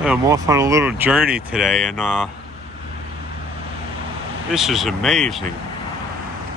I'm off on a little journey today, and this is amazing.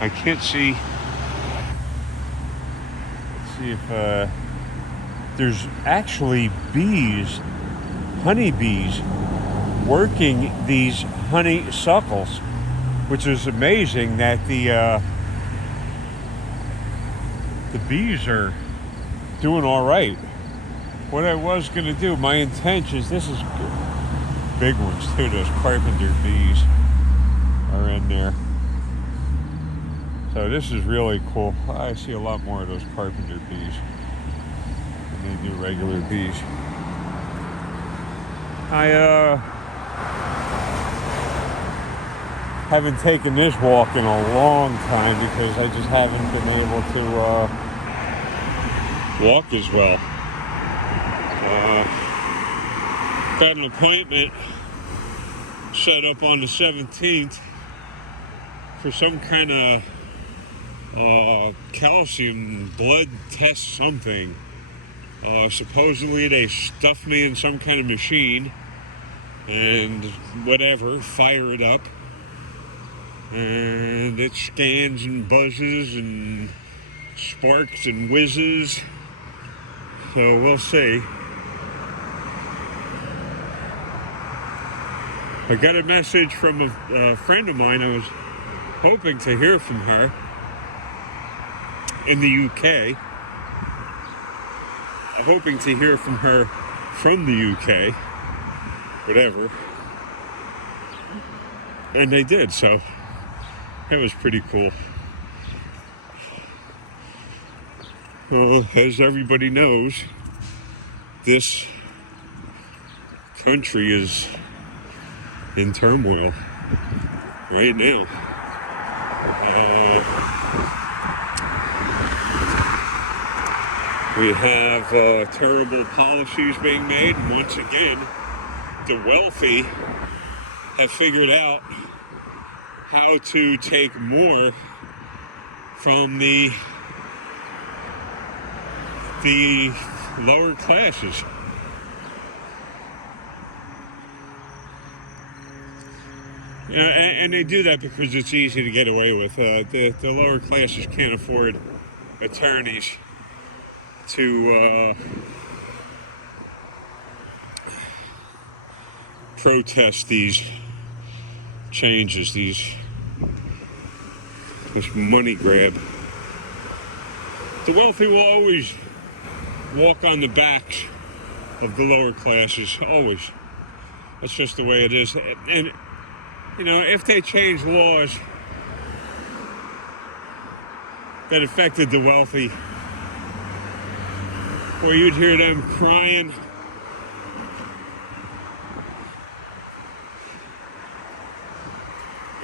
I can't see. Let's see if there's actually bees, honeybees, working these honeysuckles, which is amazing that the bees are doing all right. What I was going to do, my intentions, this is big ones too, those carpenter bees are in there. So this is really cool. I see a lot more of those carpenter bees than they do regular bees. I haven't taken this walk in a long time because I just haven't been able to walk as well. Got an appointment set up on the 17th for some kind of calcium blood test something. Supposedly they stuff me in some kind of machine and whatever, fire it up, and it scans and buzzes and sparks and whizzes. So we'll see. I got a message from a friend of mine. I was hoping to hear from her in the UK. I'm hoping to hear from her from the UK, whatever. And they did, so that was pretty cool. Well, as everybody knows, this country is in turmoil right now. We have terrible policies being made, and once again, the wealthy have figured out how to take more from the lower classes. And they do that because it's easy to get away with. The lower classes can't afford attorneys to protest these changes, this money grab. The wealthy will always walk on the backs of the lower classes, always. That's just the way it is. And you know, if they change laws that affected the wealthy, or you'd hear them crying.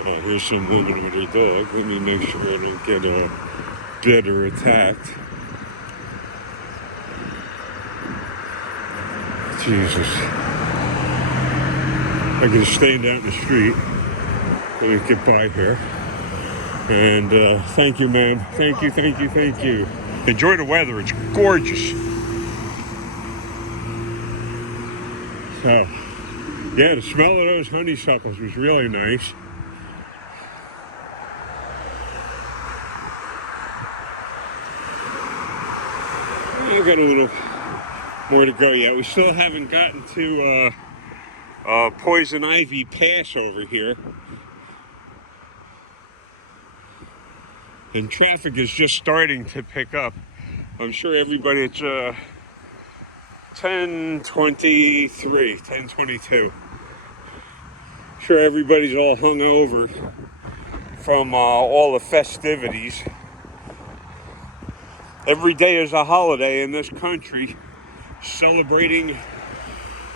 Oh, here's some woman with her dog. Let me make sure I don't get bit or attacked. Jesus. I could stand out in the street. Let me get by here. And thank you, ma'am. Thank you. Enjoy the weather. It's gorgeous. So, yeah, the smell of those honeysuckles was really nice. I've got a little more to go yet. We still haven't gotten to Poison Ivy Pass over here. And traffic is just starting to pick up. I'm sure everybody, it's 10:23, 10:22. Sure everybody's all hung over from all the festivities. Every day is a holiday in this country, celebrating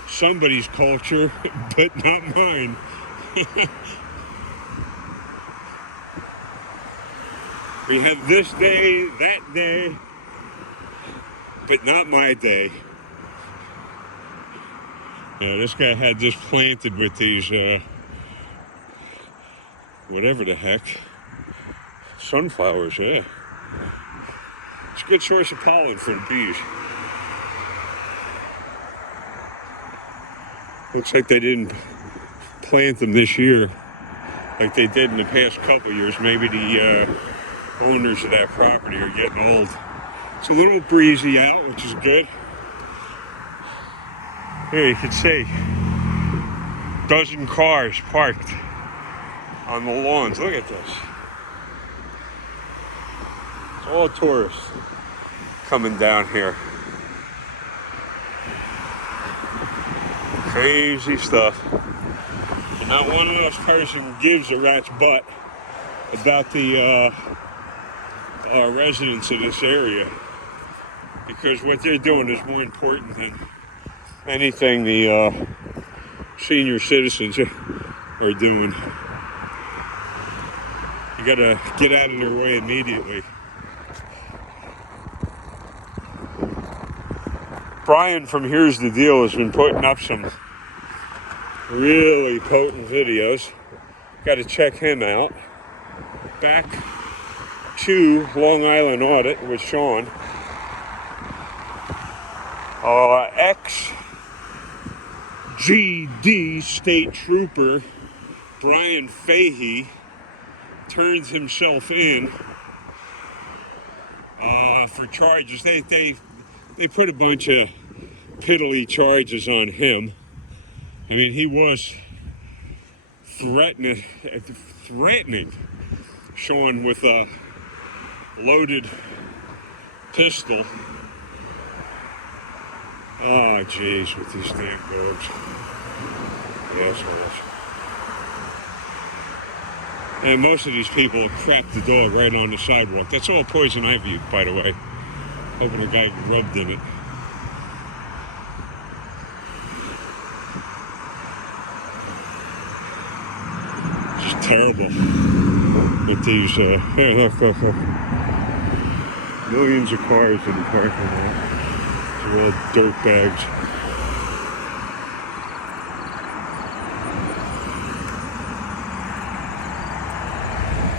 somebody's culture, but not mine. We have this day, that day, but not my day. Yeah, this guy had this planted with these, whatever the heck, sunflowers, yeah. It's a good source of pollen for the bees. Looks like they didn't plant them this year like they did in the past couple years. Maybe the owners of that property are getting old. It's a little breezy out, which is good. Here you can see a dozen cars parked on the lawns. Look at this. It's all tourists coming down here. Crazy stuff. And not one of those person gives a rat's butt about the residents of this area, because what they're doing is more important than anything the senior citizens are doing. You gotta get out of their way immediately. Brian from Here's the Deal has been putting up some really potent videos. Got to check him out. Back to Long Island Audit with Sean. Ex-GD State Trooper Brian Fahey turns himself in for charges. They put a bunch of piddly charges on him. I mean, he was threatening Sean with a loaded pistol. Oh, jeez, with these damn dogs. The assholes. And most of these people crap the dog right on the sidewalk. That's all poison ivy, by the way. Hoping a guy rubbed in it. Just terrible. With these, look. Millions of cars in the parking lot. They're all dirt bags.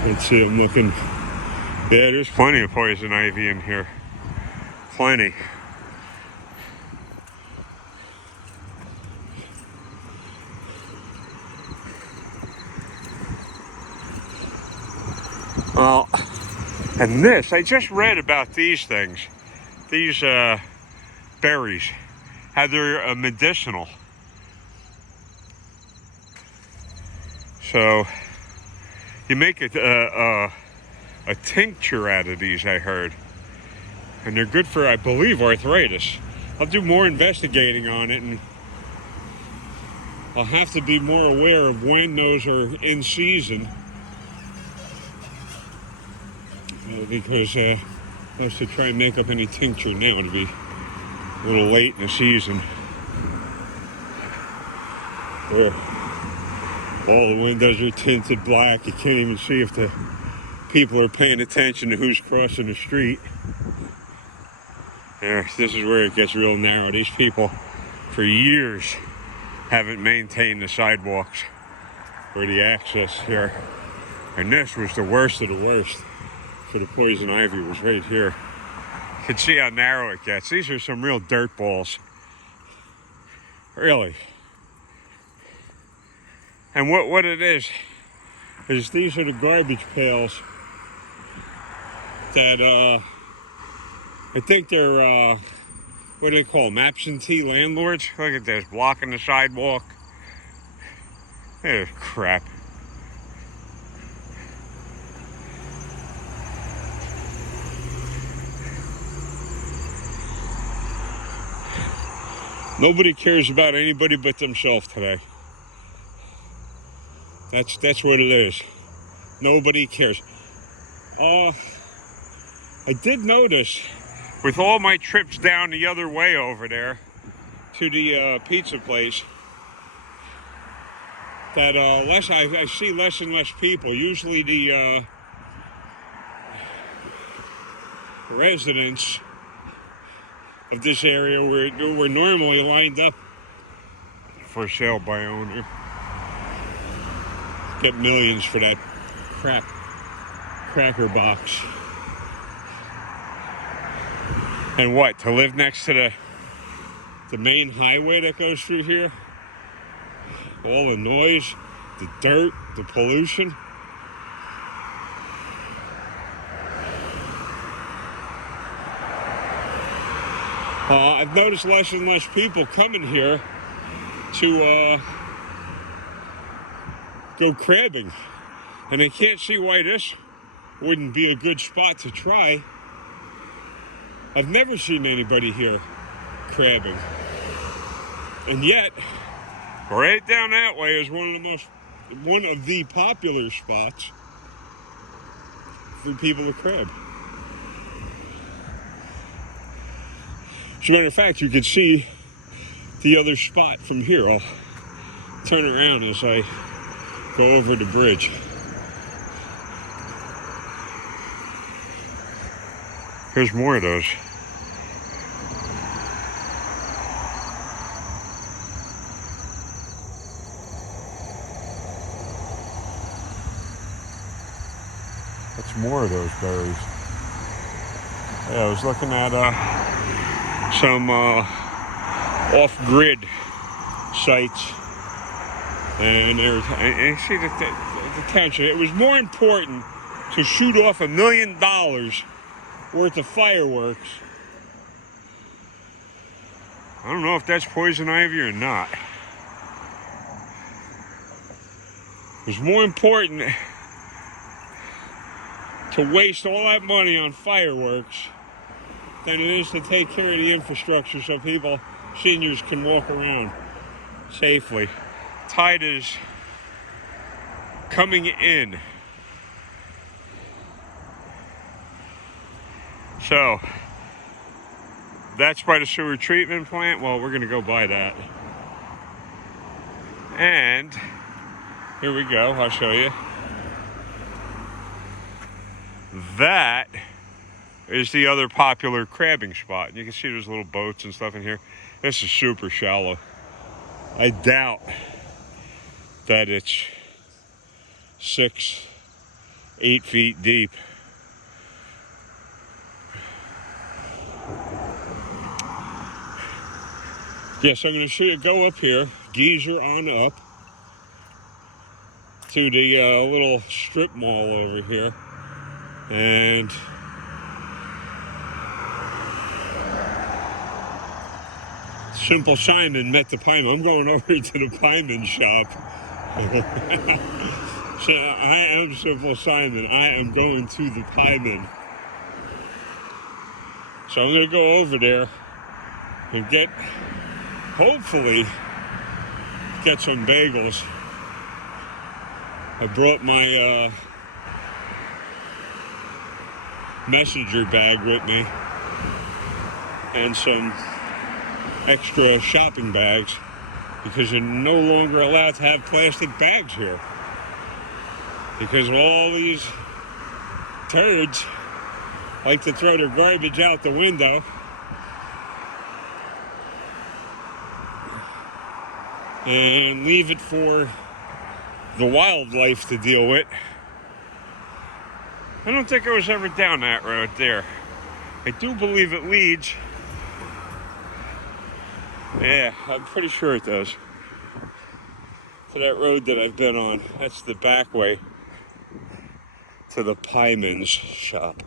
Let's see, I'm looking. Yeah, there's plenty of poison ivy in here. Plenty. Well, and this, I just read about these things. These berries, how they're medicinal. So you make a tincture out of these, I heard. And they're good for, I believe, arthritis. I'll do more investigating on it, and I'll have to be more aware of when those are in season. Because I have to try and make up any tincture now to be a little late in the season. Where all the windows are tinted black. You can't even see if the people are paying attention to who's crossing the street. There, this is where it gets real narrow. These people, for years, haven't maintained the sidewalks or the access here. And this was the worst of the worst for the poison ivy, was right here. You can see how narrow it gets. These are some real dirt balls. Really. And what it is these are the garbage pails that I think they're what do they call them? Absentee landlords. Look at this, blocking the sidewalk. There's crap. Nobody cares about anybody but themselves today. That's what it is. Nobody cares. I did notice, with all my trips down the other way over there to the pizza place, that I see less and less people. Usually the residents of this area were normally lined up for sale by owner. Get millions for that cracker box. And what, to live next to the main highway that goes through here? all the noise, the dirt, the pollution. I've noticed less and less people coming here to go crabbing. And I can't see why this wouldn't be a good spot to try. I've never seen anybody here crabbing. And yet, right down that way is one of the popular spots for people to crab. As a matter of fact, you can see the other spot from here. I'll turn around as I go over the bridge. Here's more of those. That's more of those berries. Yeah, I was looking at some off-grid sites, and I see the township. It was more important to shoot off $1 million worth of fireworks. I don't know if that's poison ivy or not. It was more important to waste all that money on fireworks than it is to take care of the infrastructure so seniors can walk around safely. Tide is coming in. So, that's by the sewer treatment plant. Well, we're going to go by that. And here we go. I'll show you. That is the other popular crabbing spot. You can see there's little boats and stuff in here. This is super shallow. I doubt that it's 6, 8 feet deep. Yes, I'm going to show you, go up here, geyser on up to the little strip mall over here. And Simple Simon met the pieman. I'm going over to the pieman shop. So I am Simple Simon. I am going to the pieman. So I'm going to go over there and hopefully get some bagels. I brought my messenger bag with me and some extra shopping bags because you're no longer allowed to have plastic bags here because all these turds like to throw their garbage out the window and leave it for the wildlife to deal with. I don't think I was ever down that road there. I do believe it leads. Yeah, I'm pretty sure it does. To that road that I've been on. That's the back way to the pieman's shop.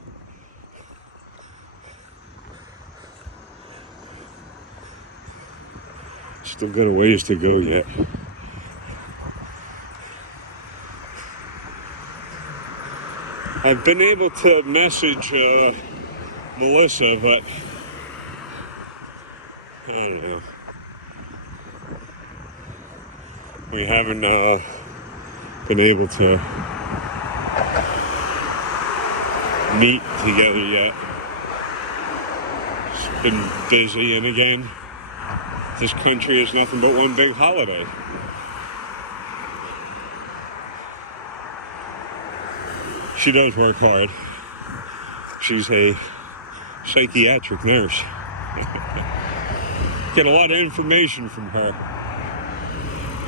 Still got a ways to go yet. I've been able to message Melissa, but I don't know. We haven't been able to meet together yet. It's been busy, and again, this country is nothing but one big holiday. She does work hard. She's a psychiatric nurse. Get a lot of information from her.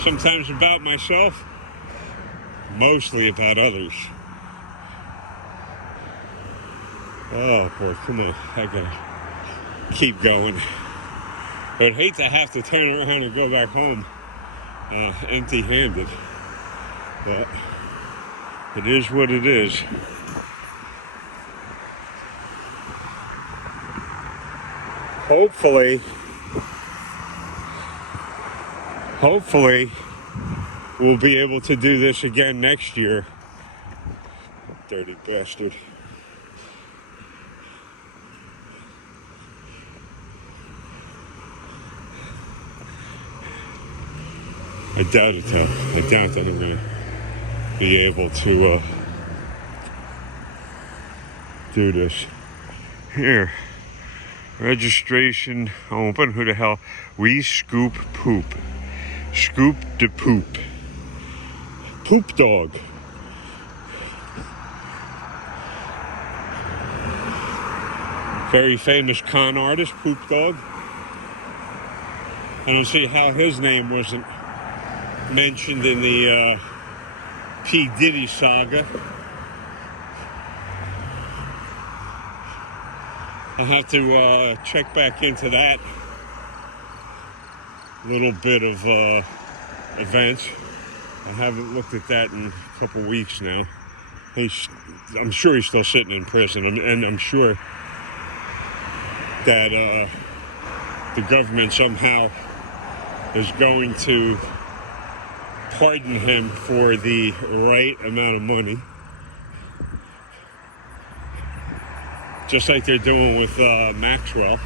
Sometimes about myself, mostly about others. Oh boy, come on. I gotta keep going. I would hate to have to turn around and go back home empty-handed. But it is what it is. Hopefully, we'll be able to do this again next year. Dirty bastard. I doubt it though. I doubt that I'm gonna be able to do this. Here. Registration open. Who the hell? We scoop poop. Scoop the poop. Poop dog. Very famous con artist, Poop Dog. I don't see how his name wasn't mentioned in the P. Diddy saga. I'll have to check back into that little bit of events. I haven't looked at that in a couple weeks now. I'm sure he's still sitting in prison, and I'm sure that the government somehow is going to pardon him for the right amount of money. Just like they're doing with Maxwell.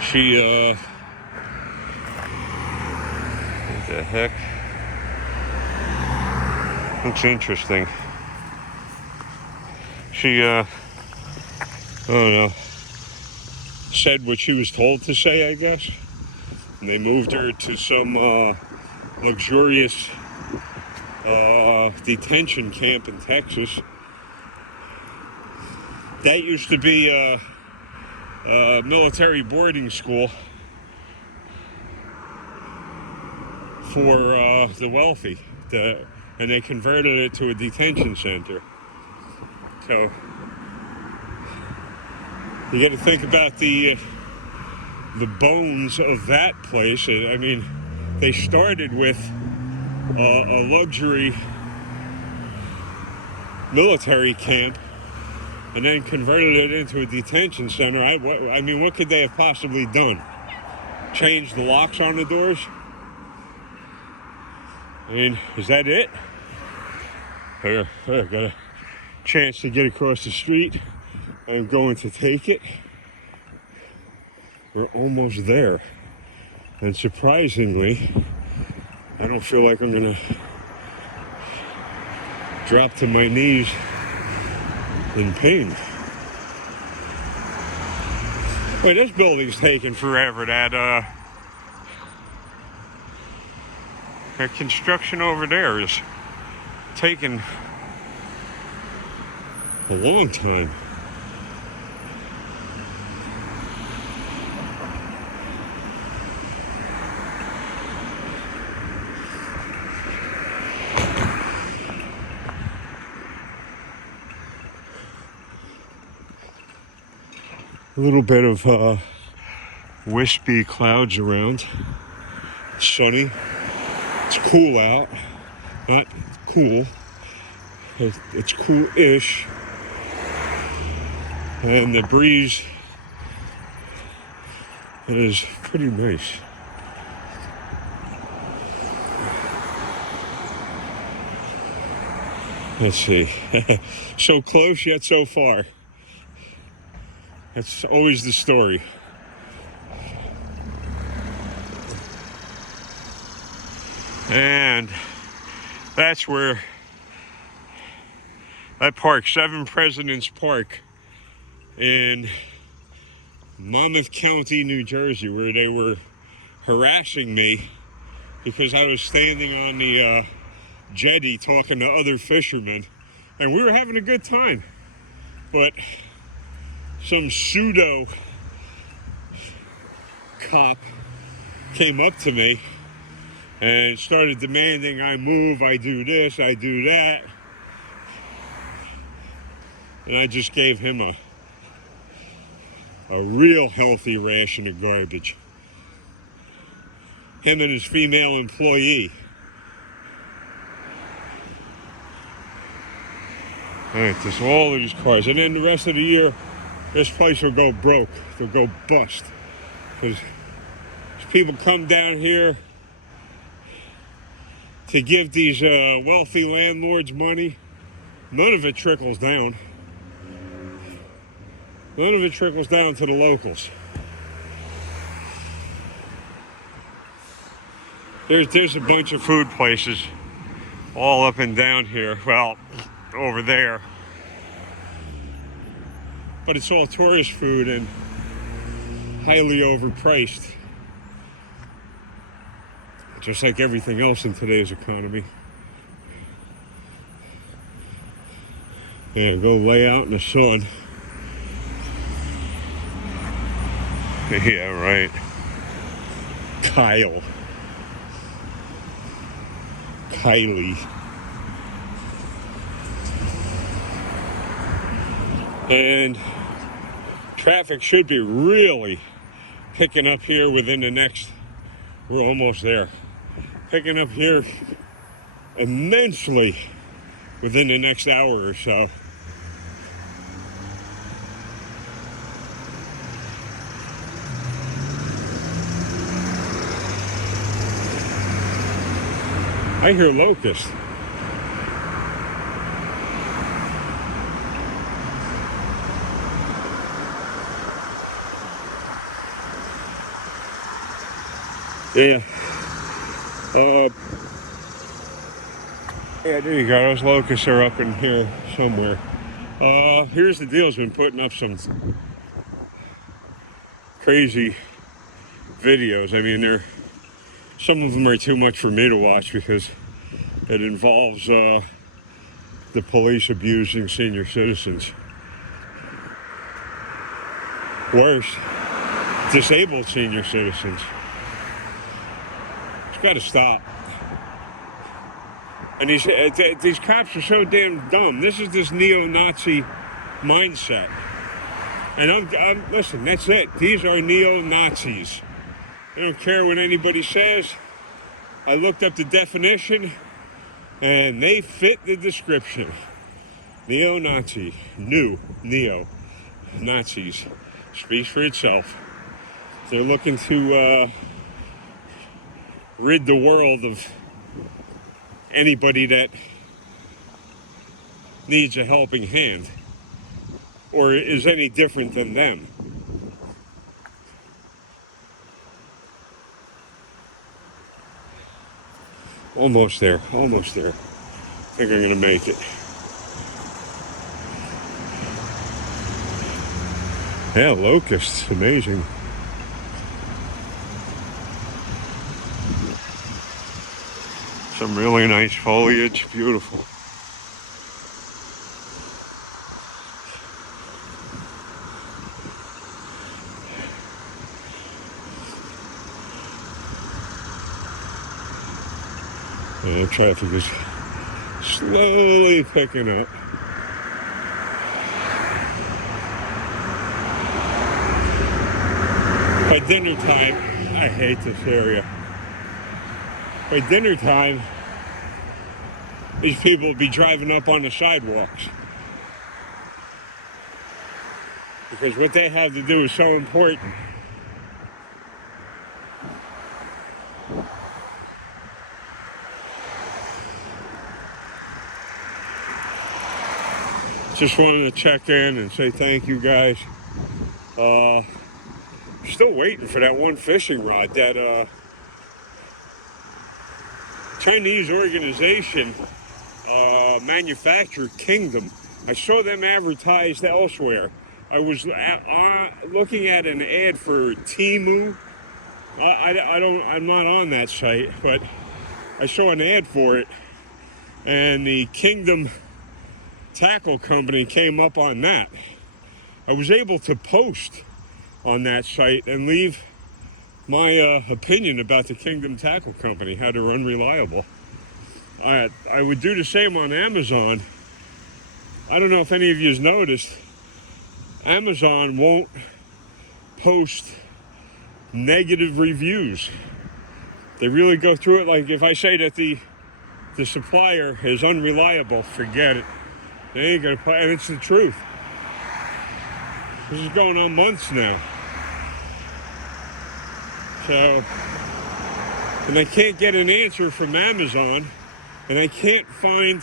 She, what the heck? Looks interesting. She, I don't know, said what she was told to say, I guess. And they moved her to some luxurious detention camp in Texas. That used to be a military boarding school for the wealthy, and they converted it to a detention center. So you got to think about the bones of that place. I mean, they started with a luxury military camp and then converted it into a detention center. I mean, what could they have possibly done? Changed the locks on the doors? I mean, is that it? Here, got a chance to get across the street. I'm going to take it. We're almost there. And surprisingly, I don't feel like I'm gonna drop to my knees in pain. Wait, this building's taking forever. That construction over there is taking a long time. A little bit of wispy clouds around. It's sunny. It's cool out. Not cool. It's cool-ish. And the breeze is pretty nice. Let's see. So close yet so far. That's always the story. And that's where that park, Seven Presidents Park in Monmouth County, New Jersey, where they were harassing me because I was standing on the jetty talking to other fishermen, and we were having a good time. But some pseudo cop came up to me and started demanding I move, I do this, I do that. And I just gave him a a real healthy ration of garbage. Him and his female employee. All right, there's all of these cars. And then the rest of the year, this place will go broke. They'll go bust. Because people come down here to give these wealthy landlords money. None of it trickles down. None of it trickles down to the locals. There's a bunch of food places all up and down here. Well, over there. But it's all tourist food and highly overpriced. Just like everything else in today's economy. Yeah, go lay out in the sun. Yeah, right. Kylie. And traffic should be really picking up here within the next, we're almost there. Picking up here immensely within the next hour or so. I hear locusts. Yeah. Yeah, there you go. Those locusts are up in here somewhere. Here's the deal. It's been putting up some crazy videos. I mean, some of them are too much for me to watch because it involves the police abusing senior citizens. Worse, disabled senior citizens. It's got to stop. And these cops are so damn dumb. This is this neo-Nazi mindset. And listen, that's it. These are neo-Nazis. I don't care what anybody says. I looked up the definition, and they fit the description. Neo-Nazi, neo-Nazis, speaks for itself. They're looking to rid the world of anybody that needs a helping hand or is any different than them. Almost there. I think I'm gonna make it. Yeah, locusts, amazing. Some really nice foliage, beautiful. And traffic is slowly picking up. By dinner time, I hate this area. By dinner time, these people will be driving up on the sidewalks. Because what they have to do is so important. Just wanted to check in and say thank you guys. Still waiting for that one fishing rod. That Chinese organization manufactured Kingdom. I saw them advertised elsewhere. I was looking at an ad for Temu. I'm not on that site, but I saw an ad for it, and the Kingdom Tackle Company came up on that. I was able to post on that site and leave my opinion about the Kingdom Tackle Company, how they're unreliable. I would do the same on Amazon. I don't know if any of you have noticed, Amazon won't post negative reviews. They really go through it. Like if I say that the supplier is unreliable, forget it. They ain't gonna play, and it's the truth. This is going on months now. So, and I can't get an answer from Amazon, and I can't find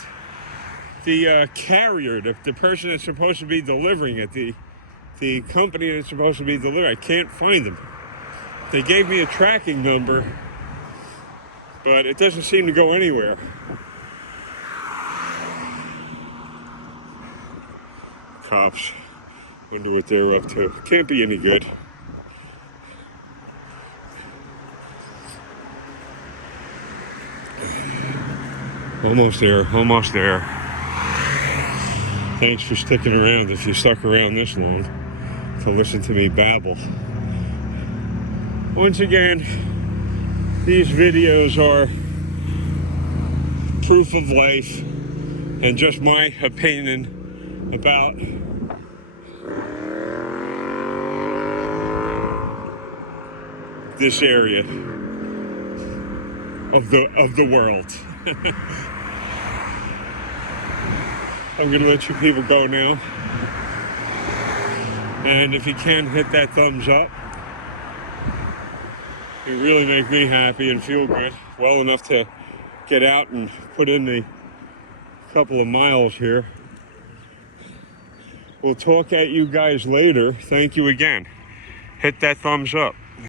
the carrier, the person that's supposed to be delivering it, the company that's supposed to be delivering. I can't find them. They gave me a tracking number, but it doesn't seem to go anywhere. Cops, wonder what they're up to. Can't be any good. Almost there, almost there. Thanks for sticking around if you stuck around this long to listen to me babble. Once again, these videos are proof of life and just my opinion about this area of the world. I'm gonna let you people go now, and if you can, hit that thumbs up. It really make me happy and feel good, well enough to get out and put in the couple of miles here. We'll talk at you guys later. Thank you again. Hit that thumbs up.